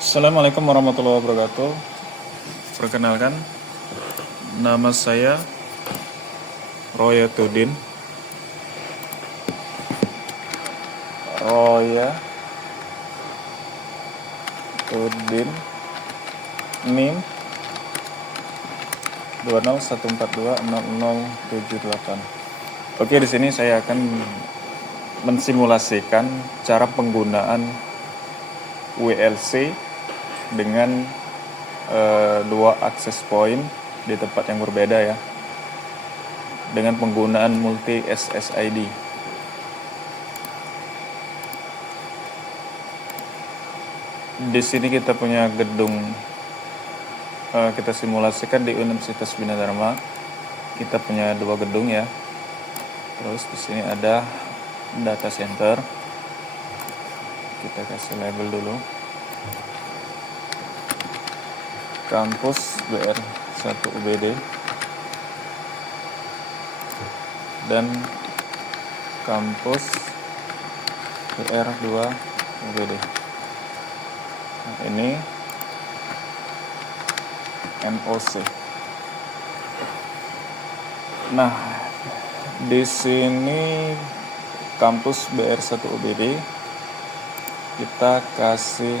Assalamualaikum warahmatullahi wabarakatuh. Perkenalkan, nama saya Royatuddin. Royatuddin, NIM 201420078. Oke, di sini saya akan mensimulasikan cara penggunaan WLC dengan dua access point di tempat yang berbeda ya, dengan penggunaan multi SSID. Di sini kita punya gedung, kita simulasikan di Universitas Bina Dharma. Kita punya dua gedung ya. Terus di sini ada data center. Kita kasih label dulu. Kampus BR1 UBD dan kampus BR2 UBD. Nah, ini MOC. Nah, di sini kampus BR1 UBD kita kasih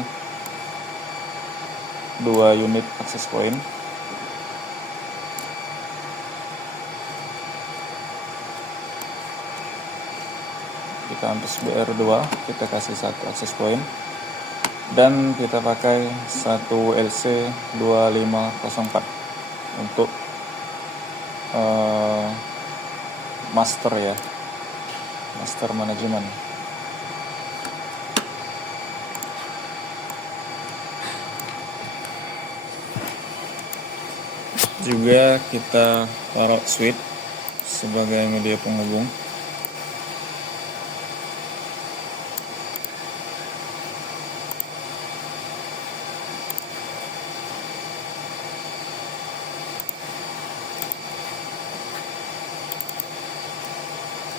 2 unit access point. Di kampus BR2 kita kasih 1 access point dan kita pakai 1 WLC 2504 untuk master ya, master manajemen. Juga kita taruh switch sebagai media penghubung.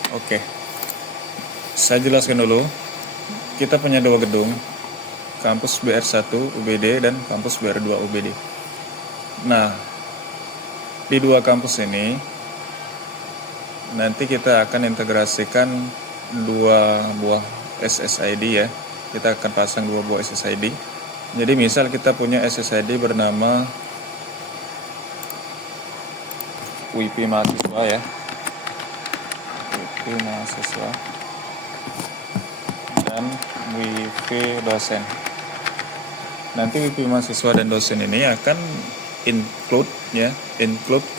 Oke, saya jelaskan dulu. Kita punya dua gedung, kampus BR1 UBD dan kampus BR2 UBD. Nah, di dua kampus ini nanti kita akan integrasikan dua buah SSID ya. Kita akan pasang dua buah SSID. Jadi misal kita punya SSID bernama WiFi mahasiswa ya, WiFi mahasiswa dan WiFi dosen. Nanti WiFi mahasiswa dan dosen ini akan include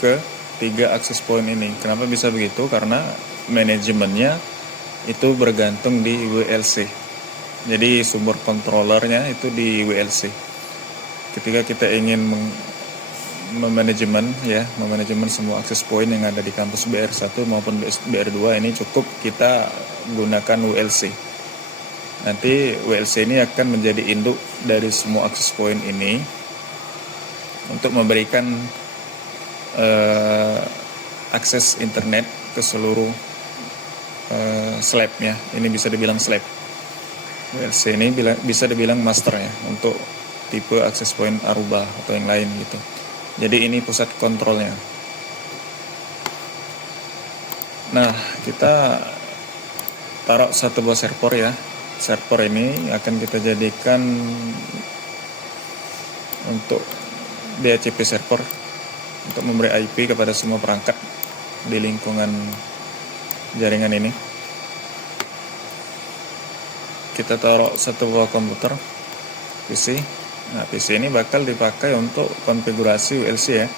ke 3 access point ini. Kenapa bisa begitu? Karena manajemennya itu bergantung di WLC. Jadi sumber controllernya itu di WLC. Ketika kita ingin memanajemen semua access point yang ada di kampus BR1 maupun BR2 ini, cukup kita gunakan WLC. Nanti WLC ini akan menjadi induk dari semua access point ini untuk memberikan akses internet ke seluruh slab-nya. Ini bisa dibilang slab. WLC ini bisa dibilang masternya untuk tipe access point Aruba atau yang lain gitu. Jadi ini pusat kontrolnya. Nah, kita taruh satu buah server ya. Server ini akan kita jadikan untuk DHCP server untuk memberi IP kepada semua perangkat di lingkungan jaringan ini. Kita taruh satu buah komputer PC. Nah, PC ini bakal dipakai untuk konfigurasi WLC ya.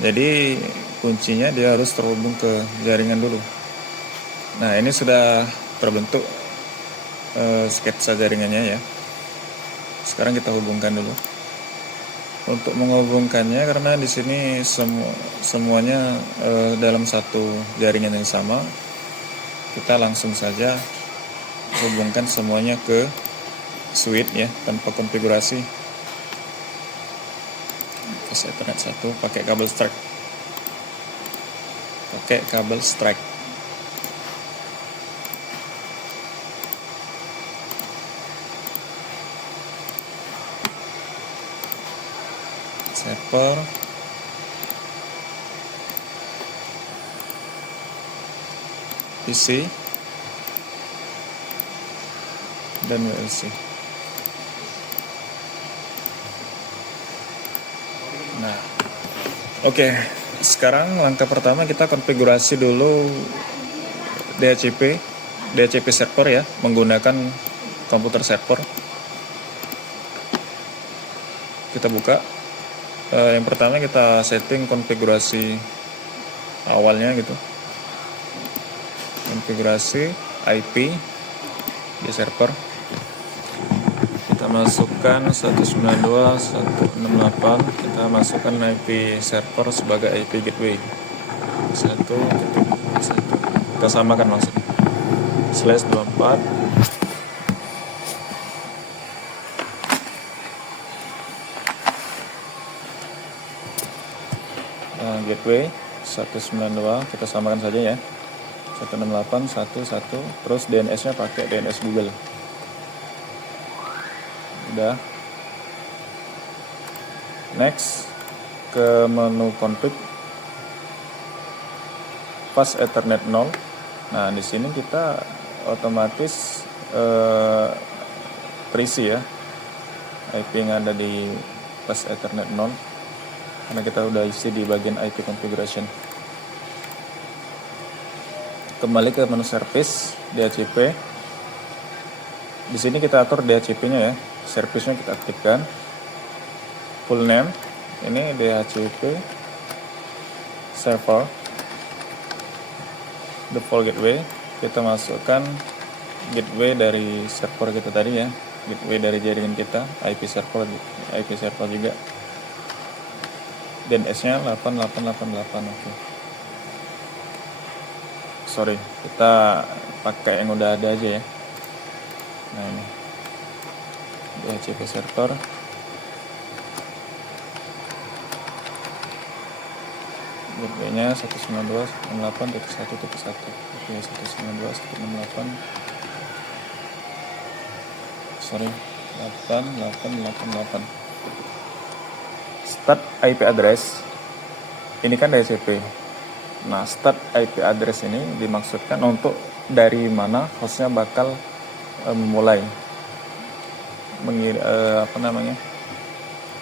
Jadi kuncinya dia harus terhubung ke jaringan dulu. Nah, ini sudah terbentuk sketsa jaringannya ya. Sekarang kita hubungkan dulu. Untuk menghubungkannya, karena di sini semuanya dalam satu jaringan yang sama, kita langsung saja hubungkan semuanya ke switch ya, tanpa konfigurasi. Kasih Ethernet 1 pakai kabel strike. server, PC, dan WLC. Nah, oke. Sekarang langkah pertama kita konfigurasi dulu DHCP server ya, menggunakan komputer server. Kita buka. Yang pertama kita setting konfigurasi awalnya gitu. Konfigurasi IP di server. Kita masukkan 192.168, kita masukkan IP server sebagai IP gateway 1.1. Kita samakan maksudnya /24 gateway 192, kita samakan saja ya, 168.1.1, terus DNS nya pakai DNS Google. Udah. Next, ke menu config, fast Ethernet 0. Nah, di sini kita otomatis terisi ya IP yang ada di fast Ethernet 0, karena kita udah isi di bagian IP configuration. Kembali ke menu service DHCP. Di sini kita atur DHCP-nya ya. Service-nya kita aktifkan. Full name ini DHCP server. Default gateway, kita masukkan gateway dari server kita tadi ya. Gateway dari jaringan kita, IP server juga. DNS-nya 8888. Oke. Sorry, kita pakai yang udah ada aja ya. Nah, ini DHCP server. Gateway-nya 192.168.1.1. Oke, 192.168. Sorry, 8888. Start IP address. Ini kan DHCP. Nah, start IP address ini dimaksudkan untuk dari mana hostnya bakal memulai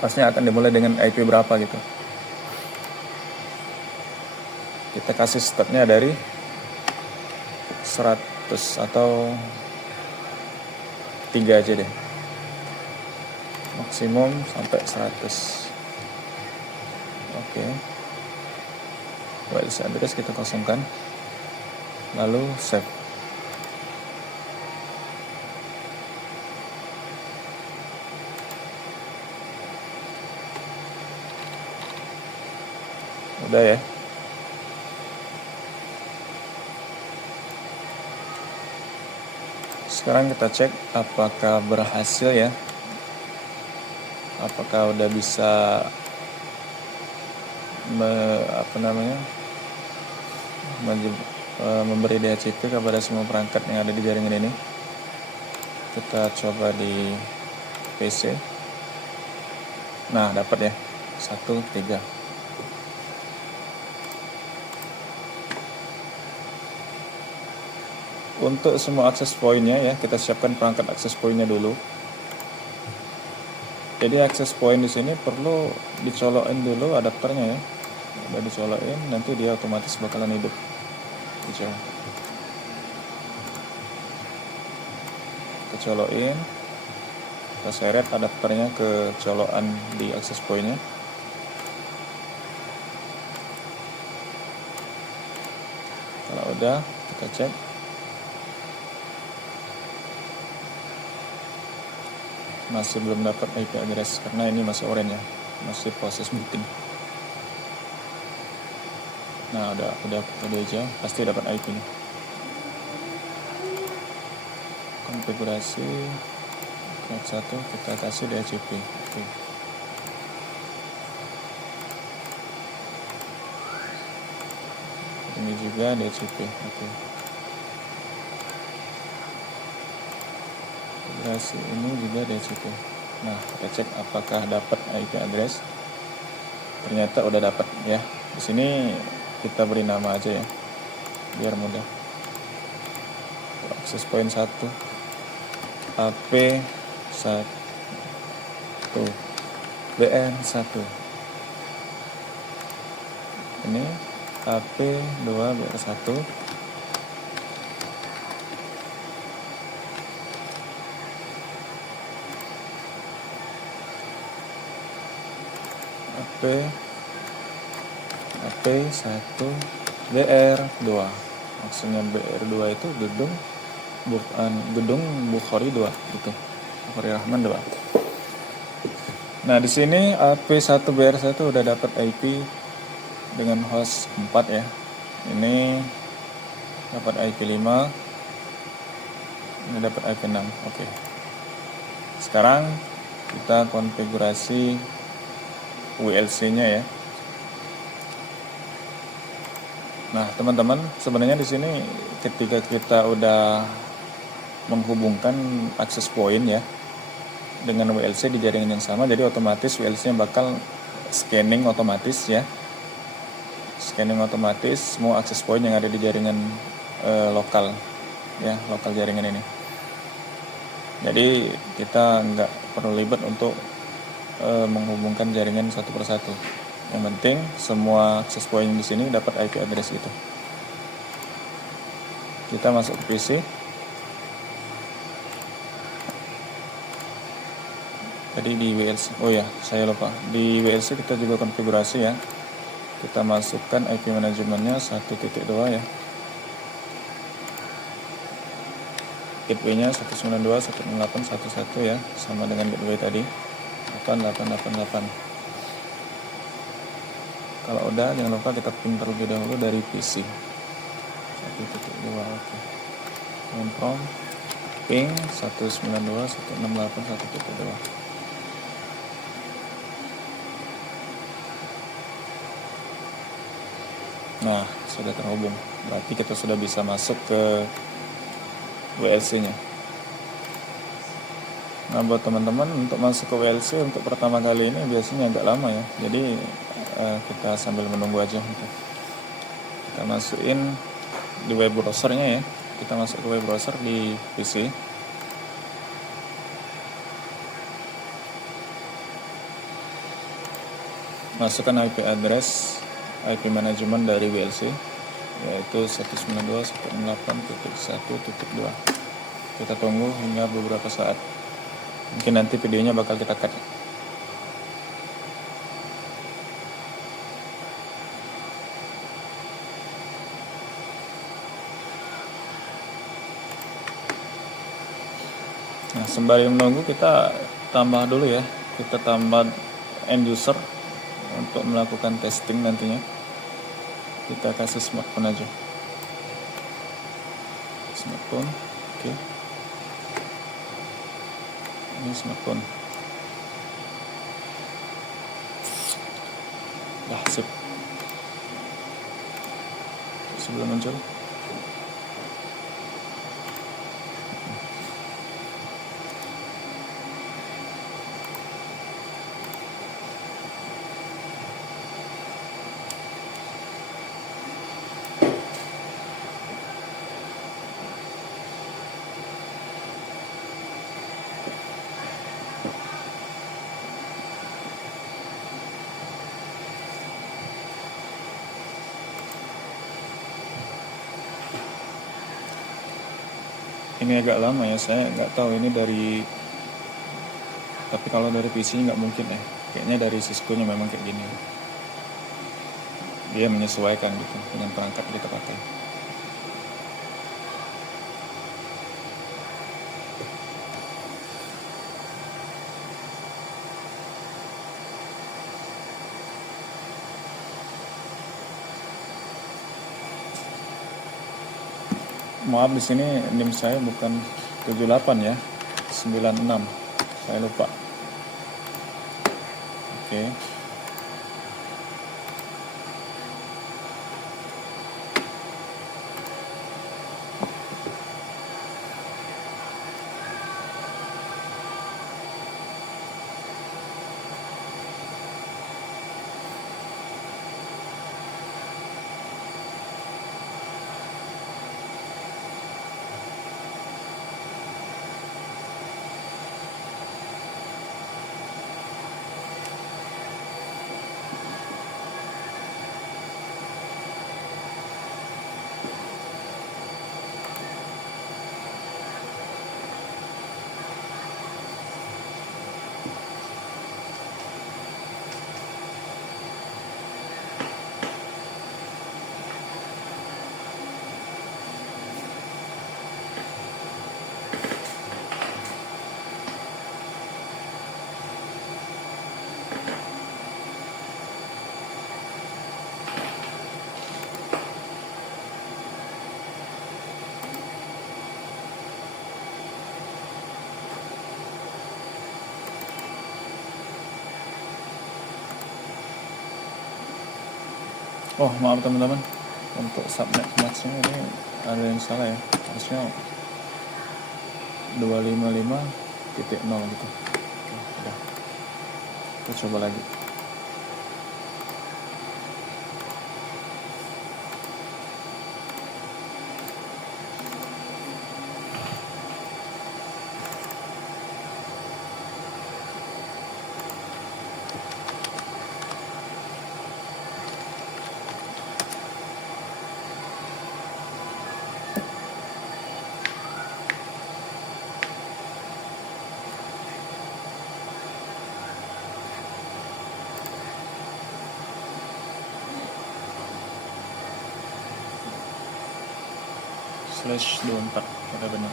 hostnya akan dimulai dengan IP berapa gitu. Kita kasih startnya dari 100 atau 3 aja deh, maksimum sampai 100. Oke. WLC address kita kosongkan, lalu save. Udah ya. Sekarang kita cek apakah berhasil ya, apakah udah bisa memberi DHCP kepada semua perangkat yang ada di jaringan ini. Kita coba di PC. Nah, dapat ya 1.3. Untuk semua akses pointnya ya, kita siapkan perangkat akses pointnya dulu. Jadi akses point di sini perlu dicolokin dulu adapternya ya. Udah dicolokin, nanti dia otomatis bakalan hidup. Kita colokin, kita seret adapternya ke colokan di akses pointnya. Kalau udah, kita cek. Masih belum dapat IP address karena ini masih orange ya, masih proses booting. Nah, udah aja, pasti dapat IP nih. Konfigurasi cloud 1 kita kasih DHCP. Oke. Ini juga DHCP. Oke. Konfigurasi ini juga DHCP. Nah, kita cek apakah dapat IP address. ternyata udah dapat ya. Di sini kita beri nama aja ya biar mudah. Akses point 1 AP 1 BN 1, ini AP 2 BR 1, AP 1 BR 2. Maksudnya BR 2 itu gedung Bukhari 2 gitu. Bukhari Rahman 2. Nah, di sini AP1 BR1 udah dapat IP dengan host 4 ya. Ini dapat IP 5. Ini dapat IP 6. Oke. Sekarang kita konfigurasi WLC-nya ya. Nah, teman-teman, sebenarnya di sini ketika kita udah menghubungkan akses point ya dengan WLC di jaringan yang sama, jadi otomatis WLC-nya bakal scanning otomatis ya. Scanning otomatis semua akses point yang ada di jaringan lokal ya, lokal jaringan ini. Jadi kita nggak perlu ribet untuk menghubungkan jaringan satu persatu. Yang penting semua akses point di sini dapat IP address itu. Kita masuk ke PC. Tadi di WLC, oh ya saya lupa, di WLC kita juga konfigurasi ya. Kita masukkan IP manajemennya 1.2 ya. Gateway-nya 192.168.1.1 ya, sama dengan gateway tadi 8888. Kalau udah, jangan lupa kita pin terlebih dahulu dari PC 1.2. oke. From ping 192.168.1.2. Nah, sudah terhubung. Berarti kita sudah bisa masuk ke WLC-nya. Nah, buat teman-teman untuk masuk ke WLC untuk pertama kali ini biasanya agak lama ya. Jadi kita sambil menunggu aja. Kita masukin di web browser-nya ya. Kita masuk ke web browser di PC. Masukkan IP address, IP manajemen dari WLC, yaitu 192.168.1.2. Kita tunggu hingga beberapa saat. Mungkin nanti videonya bakal kita cut. Nah, sembari menunggu kita tambah dulu ya. Kita tambah end user untuk melakukan testing nantinya. Kita kasih smartphone aja. Smartphone, oke. Ini smartphone. Dah sip. Sebelum muncul. Ini agak lama ya, saya nggak tahu ini dari, tapi kalau dari PC nggak mungkin ya, kayaknya dari Cisco-nya memang kayak gini. Dia menyesuaikan gitu dengan perangkat yang kita pakai. Maaf, di sini NIM saya bukan 78 ya, 96. Saya lupa. Oke. Oh maaf teman-teman, untuk subnet max-nya ini ada yang salah ya, harusnya 255.0 gitu. Oke, udah. Kita coba lagi. /24 ada benar.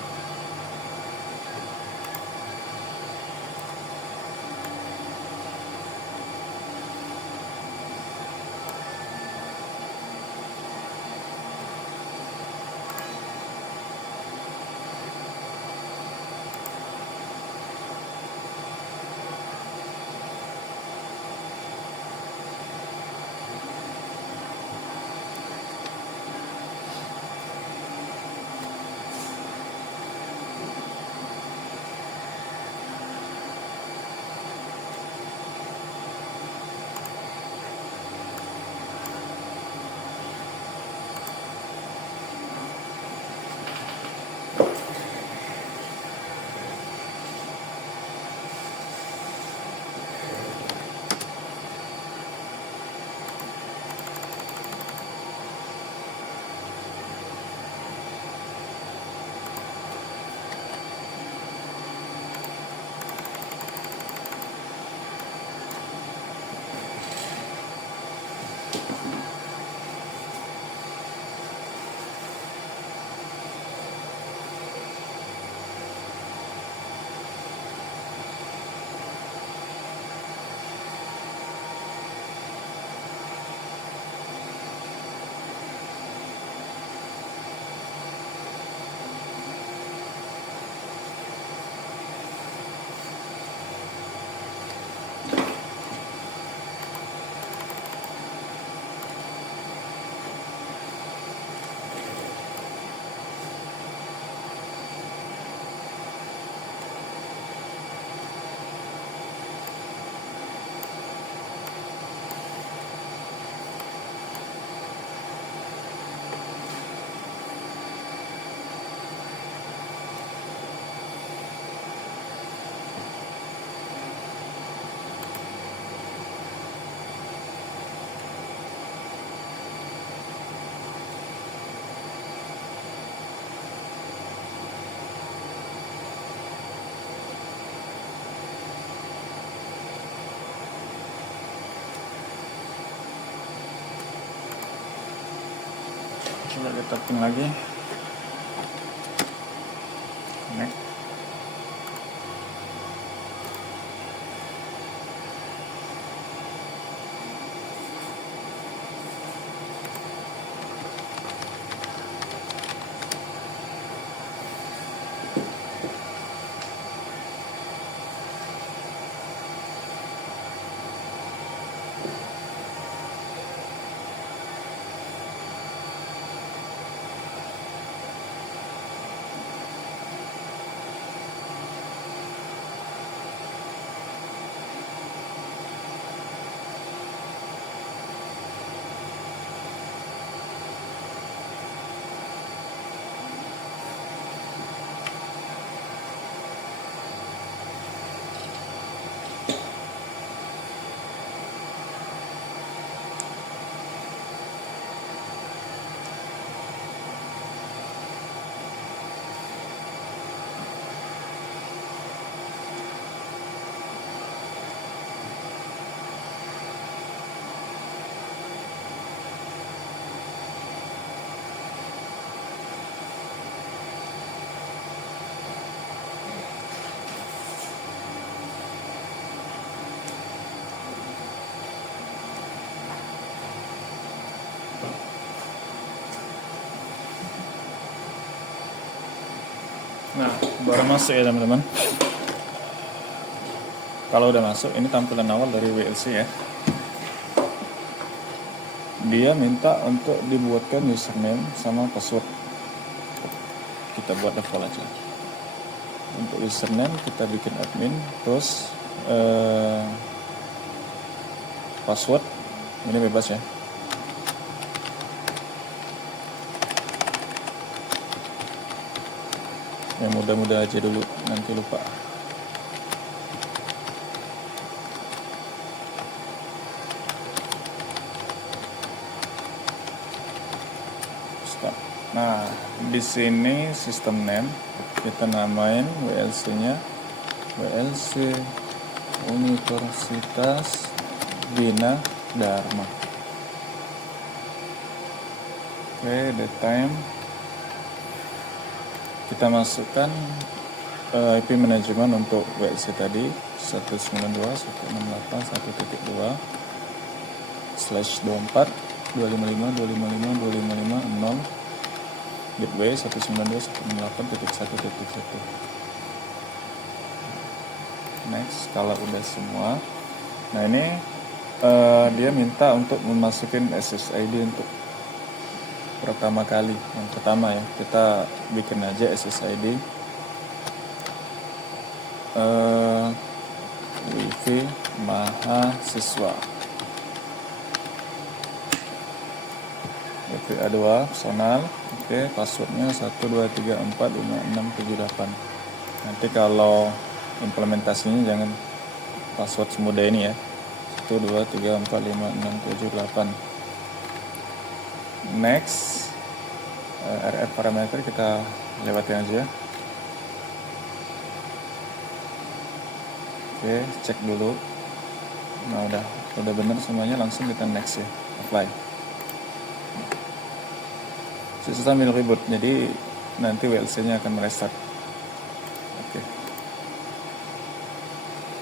Coba kita pin lagi. Connect. Nah, baru masuk ya teman-teman. Kalau udah masuk, ini tampilan awal dari WLC ya. dia minta untuk dibuatkan username sama password. Kita buat default aja. Untuk username kita bikin admin, terus password ini bebas ya. Yang mudah-mudah aja dulu, nanti lupa. Stop. Nah, di sini system name kita namain WLC-nya WLC Universitas Bina Dharma. Oke, the time kita masukkan IP manajemen untuk WLC tadi 192.168.24.255.255.255.0 gateway 192.168.1.1. Next, kalau udah semua, nah ini dia minta untuk memasukin SSID untuk pertama kali. Yang pertama ya, kita bikin aja SSID Wifi mahasiswa Wifi A2 personal. Oke, passwordnya 123456678. Nanti kalau implementasinya jangan password semudah ini ya, 123456678. Next, RF parameter kita lewatin aja. Oke, cek dulu. Nah, udah bener semuanya, langsung kita next ya, apply. Sambil reboot, jadi nanti WLC-nya akan merestart. Oke,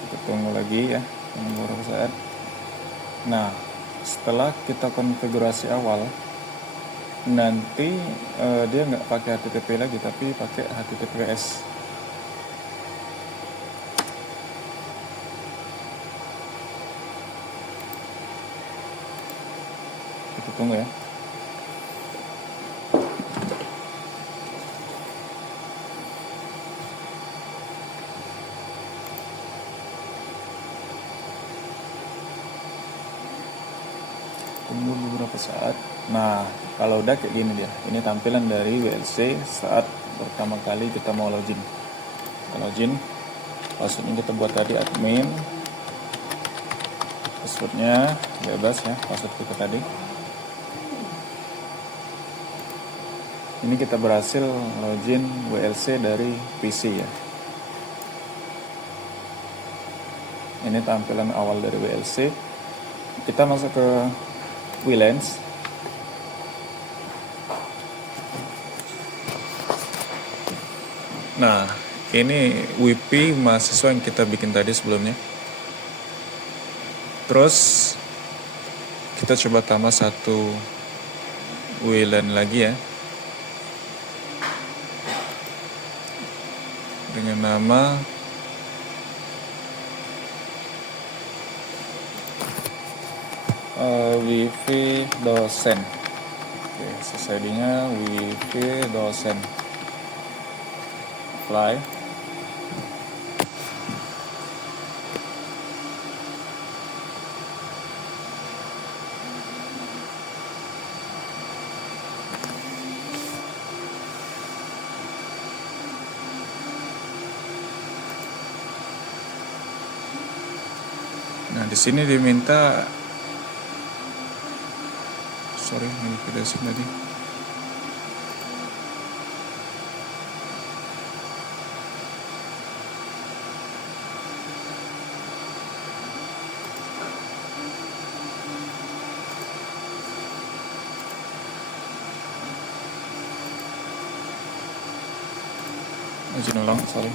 kita tunggu lagi ya, tunggu beberapa saat. Nah, setelah kita konfigurasi awal, nanti dia nggak pakai HTTP lagi, tapi pakai HTTPS. Kita tunggu ya. Tunggu beberapa saat. Nah, kalau udah kayak gini dia, ini tampilan dari WLC saat pertama kali kita mau login. Kita login, passwordnya kita buat tadi admin, passwordnya bebas ya, password kita tadi. Ini kita berhasil login WLC dari PC ya. Ini tampilan awal dari WLC. Kita masuk ke WLANs. Nah, ini WiFi mahasiswa yang kita bikin tadi sebelumnya. Terus kita coba tambah satu WLAN lagi ya, dengan nama Wifi dosen. Oke, SSID-nya Wifi dosen. Apply. Nah, di sini diminta manipulasi tadi. Izin ulang, sorry.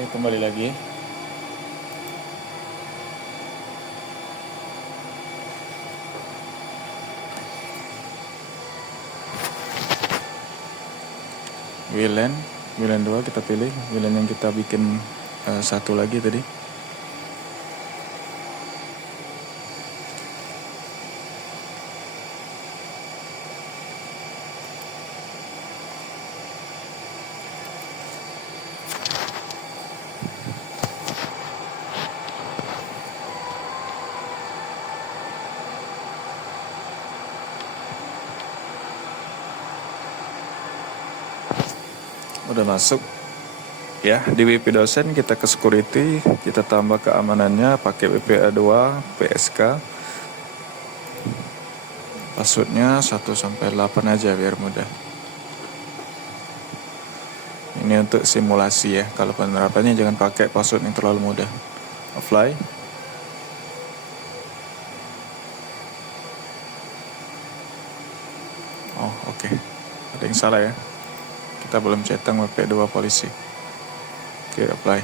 Oke, kembali lagi. WLAN 2 kita pilih, WLAN yang kita bikin satu lagi tadi. Udah masuk ya. Di WP dosen kita ke security, kita tambah keamanannya pakai WPA2 PSK, passwordnya 1-8 aja biar mudah. Ini untuk simulasi ya, kalau penerapannya jangan pakai password yang terlalu mudah. Apply. Oh oke. Ada yang salah ya, kita belum centang WP2 polisi. Oke, apply.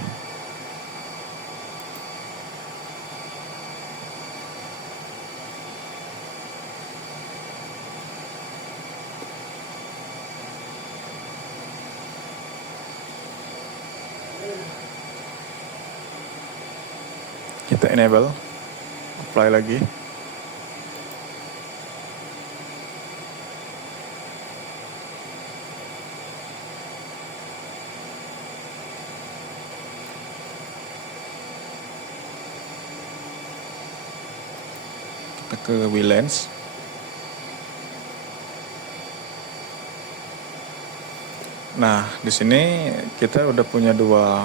Kita enable, apply lagi. Kita ke WLANs. Nah, di sini kita udah punya dua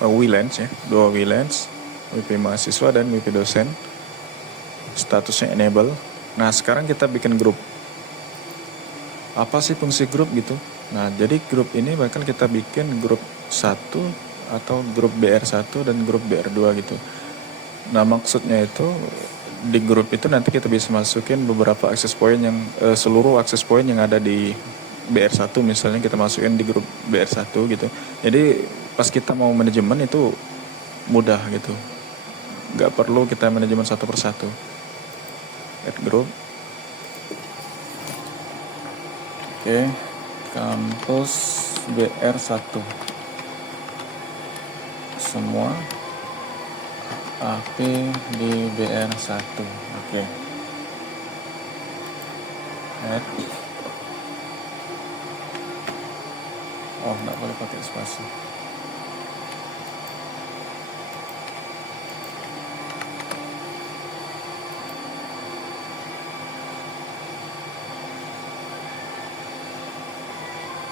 WLANs ya, WP mahasiswa dan WP dosen. Statusnya enable. Nah, sekarang kita bikin grup. Apa sih fungsi grup gitu? Nah, jadi grup ini bahkan kita bikin grup 1 atau grup BR1 dan grup BR2 gitu. Nah, maksudnya itu di grup itu nanti kita bisa masukin beberapa access point yang seluruh access point yang ada di BR1 misalnya kita masukin di grup BR1 gitu. Jadi pas kita mau manajemen itu mudah gitu. Nggak perlu kita manajemen satu persatu. Add group. Oke, kampus BR1. Semua AP di BR1. Oke. Add. Oh, nggak boleh pakai spasi.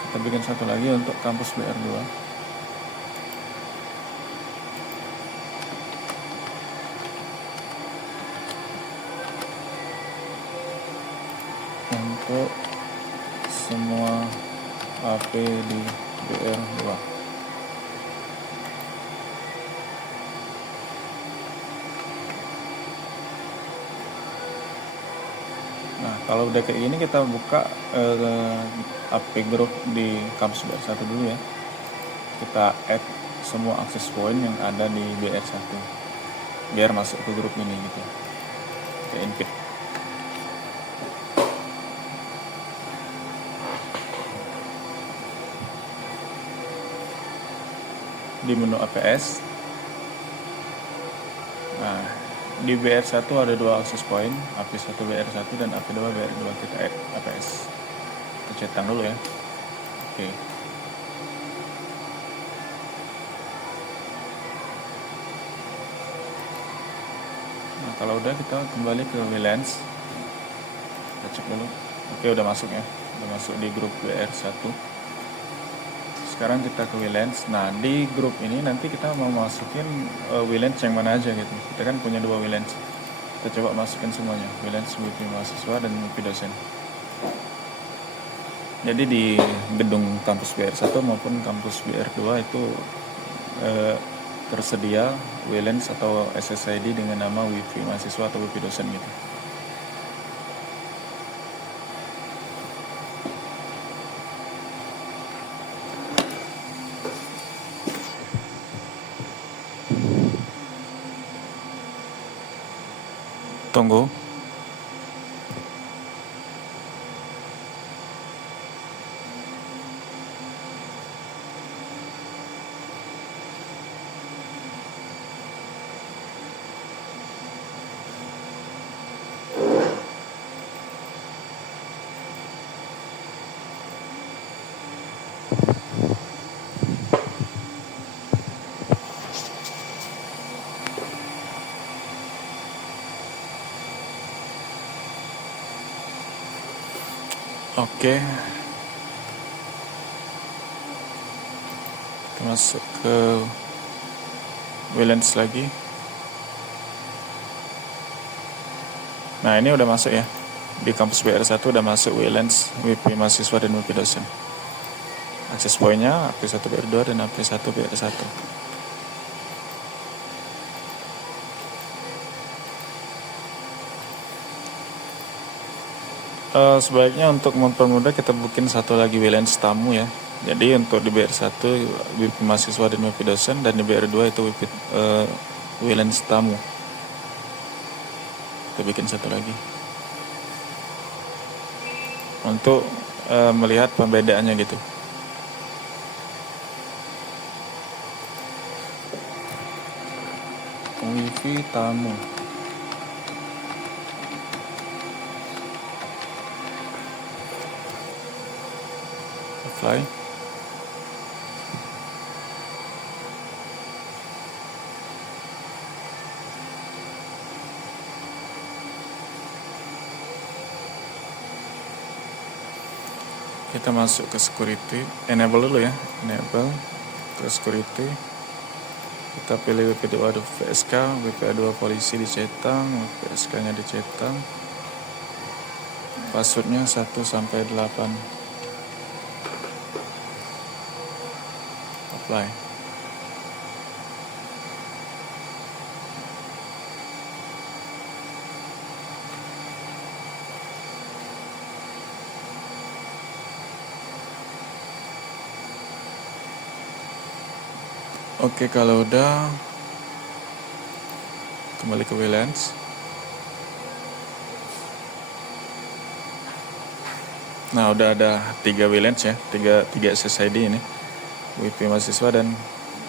Kita bikin satu lagi untuk kampus BR2. Untuk semua AP di BR2. Nah, kalau udah kayak gini kita buka AP group di kampus BR1 dulu ya. Kita add semua akses point yang ada di BR1 biar masuk ke grup ini gitu. Kayak invite. Di menu APS. Nah, di BR1 ada dua akses point, AP1 BR1 dan AP2 BR2. Kita add APS. Kita centang dulu ya. Oke. Nah, kalau udah kita kembali ke WLANs. Kita cek dulu. Oke, udah masuk ya. Udah masuk di grup BR1. Sekarang kita ke WLANs. Nah, di grup ini nanti kita mau masukin WLANs yang mana aja gitu. Kita kan punya dua WLANs. Kita coba masukin semuanya. WLANs WP mahasiswa dan WP dosen. Jadi di gedung kampus BR1 maupun kampus BR2 itu tersedia WLANs atau SSID dengan nama WP mahasiswa atau WP dosen gitu. tunggu. Oke, kita masuk ke Wilens lagi. Nah, ini udah masuk ya. Di kampus BR1 udah masuk Wilens, WP mahasiswa dan WP dosen. Akses poinnya AP1 BR2 dan AP1 BR1. Sebaiknya untuk mempermudah kita bikin satu lagi Wilens tamu ya. Jadi untuk di BR1 WP mahasiswa dan WP dosen, dan di BR2 itu WP Wilens tamu. Kita bikin satu lagi untuk melihat pembedaannya gitu. WP tamu. Apply. Kita masuk ke security, enable dulu ya, enable ke security. Kita pilih WP2 VSK, WP2 polisi dicetak, VSK nya dicetak. Passwordnya 1 sampai 8. Apply. Oke, kalau udah kembali ke Wilens. Nah, udah ada 3 Wilens ya, 3 SSID ini. WP mahasiswa dan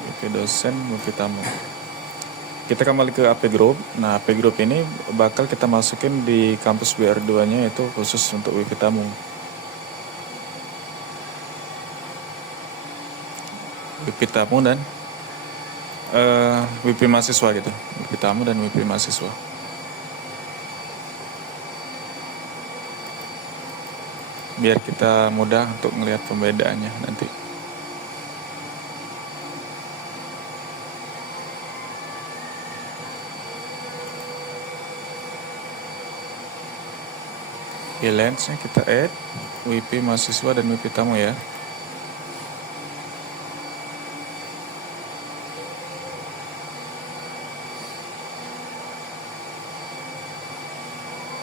WP dosen, WP tamu. Kita kembali ke AP Group. Nah, AP Group ini bakal kita masukin di kampus BR2-nya, itu khusus untuk WP tamu. WP tamu dan WP mahasiswa gitu. WP tamu dan WP mahasiswa. Biar kita mudah untuk melihat pembedaannya nanti. Wilens-nya kita add WP mahasiswa dan WP tamu ya.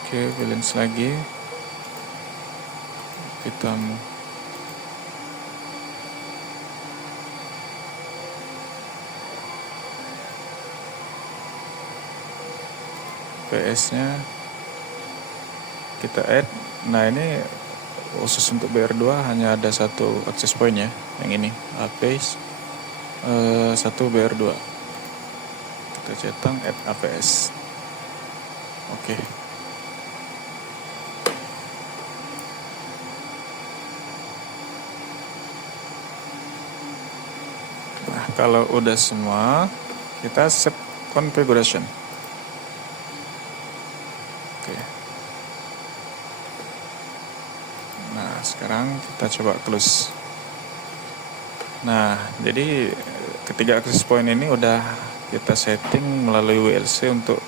Oke, Wilens lagi. WP tamu. PS-nya kita add. Nah, ini khusus untuk BR2 hanya ada satu akses point ya, yang ini APS 1 BR2. Kita cetak add APS. Oke. Nah, kalau udah semua, kita save configuration. Oke. Nah, sekarang kita coba close. Nah, jadi ketiga akses point ini udah kita setting melalui WLC untuk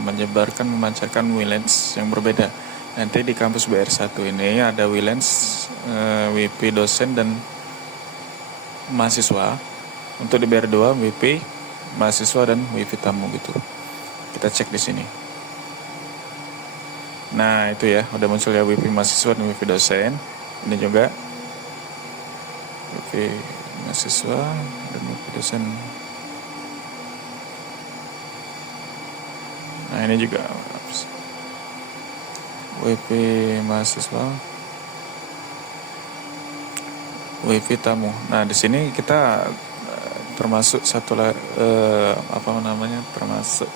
menyebarkan, memancarkan Wilens yang berbeda. Nanti di kampus BR1 ini ada Wilens WP dosen dan mahasiswa. Untuk di BR2 WP mahasiswa dan WP tamu gitu. Kita cek di sini. Nah, itu ya, udah muncul ya WP mahasiswa dan WP dosen. Ini juga WP mahasiswa dan WP dosen. Nah, ini juga WP mahasiswa, WP tamu. Nah, di sini kita termasuk termasuk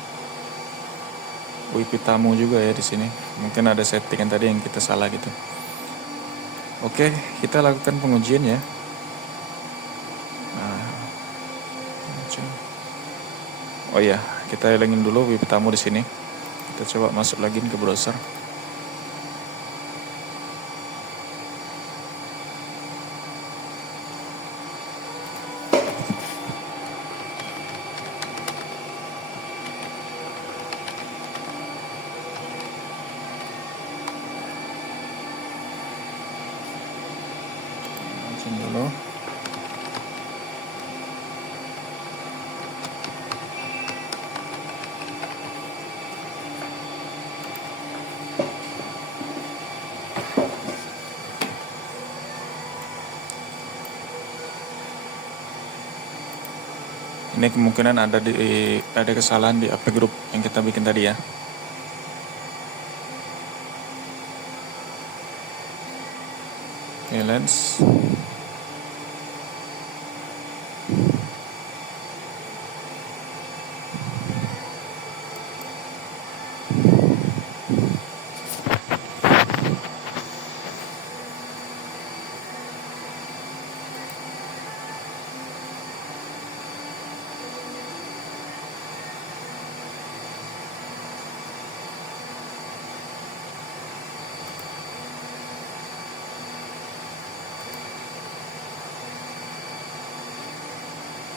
WP tamu juga ya di sini. Mungkin ada settingan tadi yang kita salah gitu. Oke, kita lakukan pengujian ya. Oh iya, kita hilangin dulu WP tamu di sini. Kita coba masuk lagi ke browser. Langsung dulu. Ini kemungkinan ada kesalahan di AP group yang kita bikin tadi ya. Lens.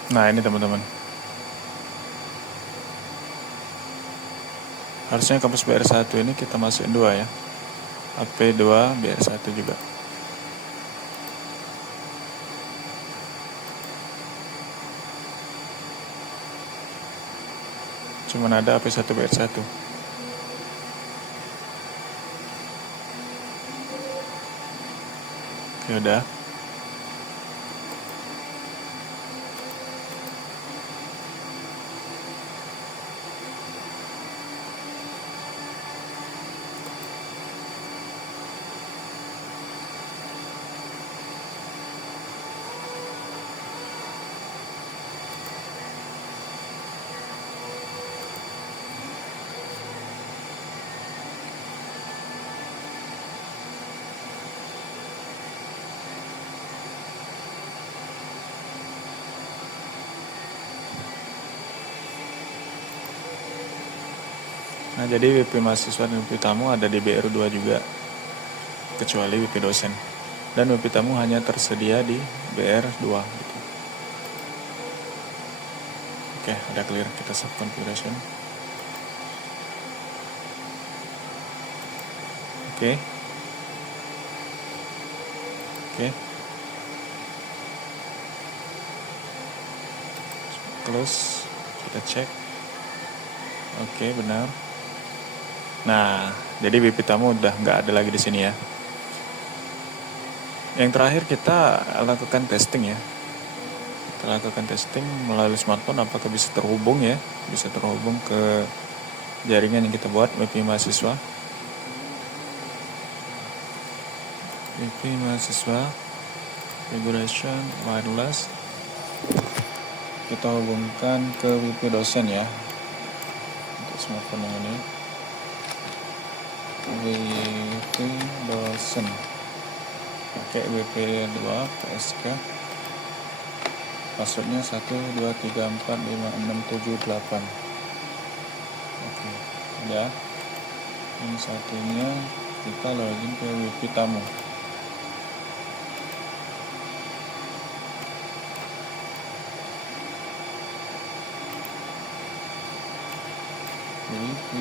Nah, ini teman-teman. Harusnya kampus BR1 ini kita masukin 2 ya. AP2 BR1 juga. Cuman ada AP1 BR1. Oke, udah. Nah, jadi WP mahasiswa dan WP tamu ada di BR2 juga, kecuali WP dosen. Dan WP tamu hanya tersedia di BR2 gitu. Oke, udah clear. Kita save configuration. Oke. Close. Kita cek. Oke, benar. Nah, jadi WP tamu udah nggak ada lagi di sini ya. Yang terakhir kita lakukan testing ya. Kita lakukan testing melalui smartphone apakah bisa terhubung ya. Bisa terhubung ke jaringan yang kita buat, WP mahasiswa. WP mahasiswa, configuration, wireless. Kita hubungkan ke WP dosen ya. Untuk smartphone yang ini. WP dosen. Pakai WP2 PSK. Passwordnya 123456778. Oke, ya. Ini satunya kita login ke WP tamu. WP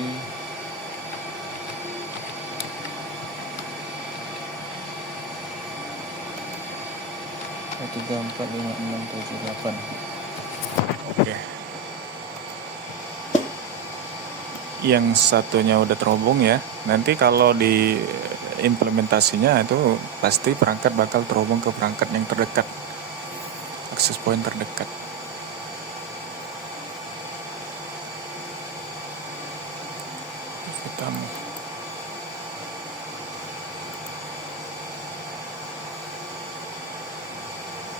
123456778. Oke. Yang satunya udah terhubung ya. Nanti kalau di implementasinya itu pasti perangkat bakal terhubung ke perangkat yang terdekat, akses point terdekat. Tamu.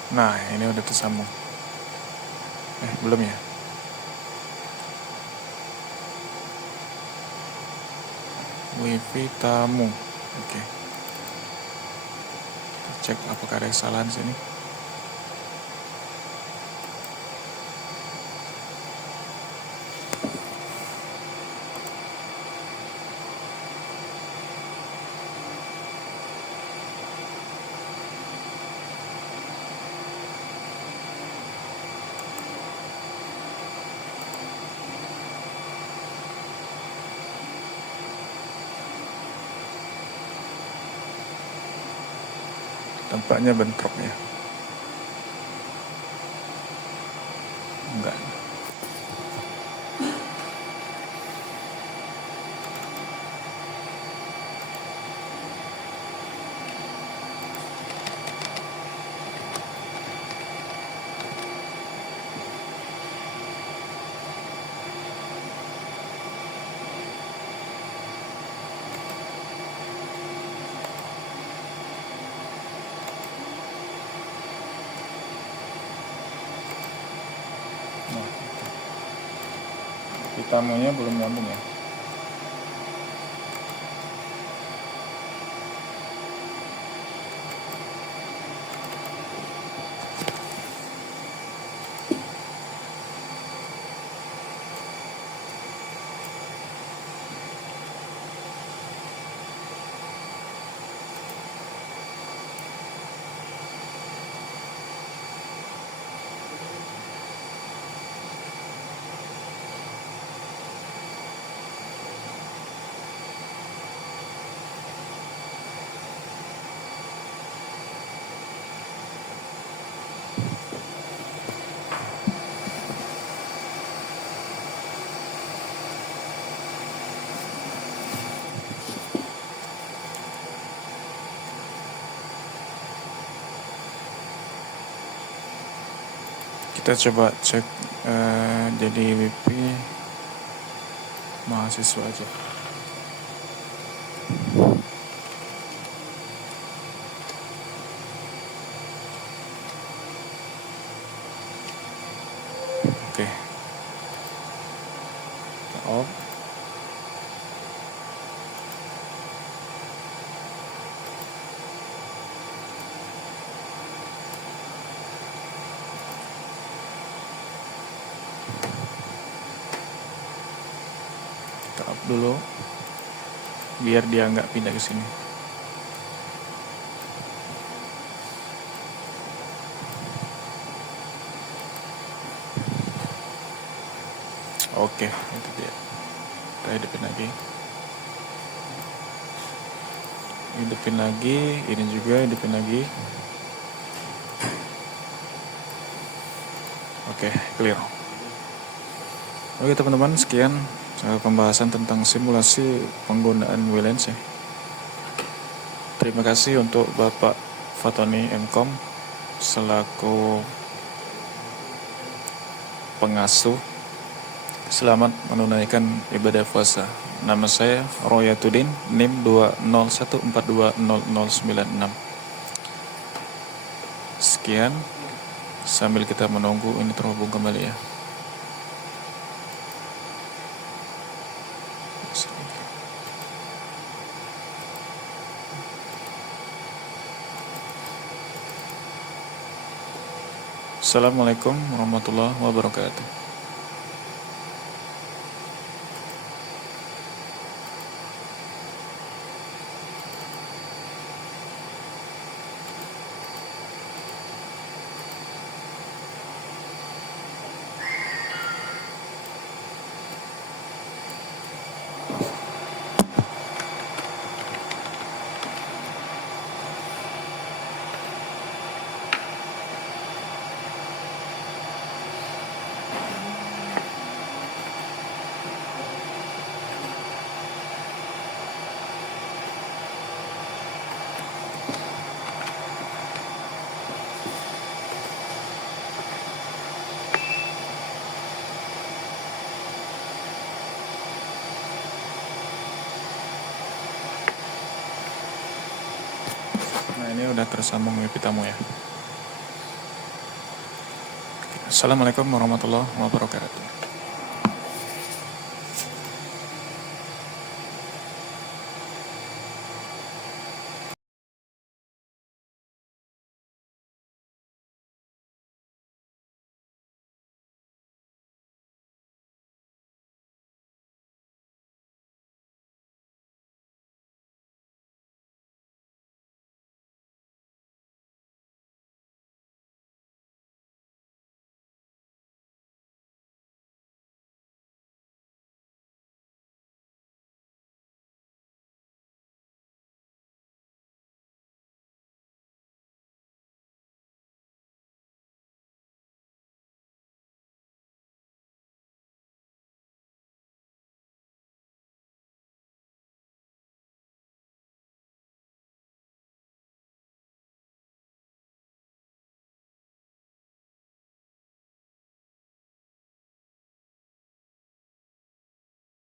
Nah, ini udah tersambung. Belum ya? WiFi tamu. Oke. Kita cek apakah ada kesalahan sini. Tampaknya bentrok ya. Enggak. Nah, tamunya belum nyambung ya. Kita coba cek jadi WP mahasiswa aja. Oke. Kita off. Kita off dulu biar dia nggak pindah ke sini. Oke, itu dia. Kita hidupin lagi. Hidupin lagi, ini juga hidupin lagi. Oke, clear. Oke teman-teman, sekian pembahasan tentang simulasi penggunaan WLANs ya. Terima kasih untuk Bapak Fatoni MCom selaku pengasuh. Selamat menunaikan ibadah puasa. Nama saya Royatuddin, NIM 201420096. Sekian, sambil kita menunggu ini terhubung kembali ya. Assalamualaikum warahmatullahi wabarakatuh. Nah, ini udah tersambung WiFi tamu ya. Assalamualaikum warahmatullahi wabarakatuh.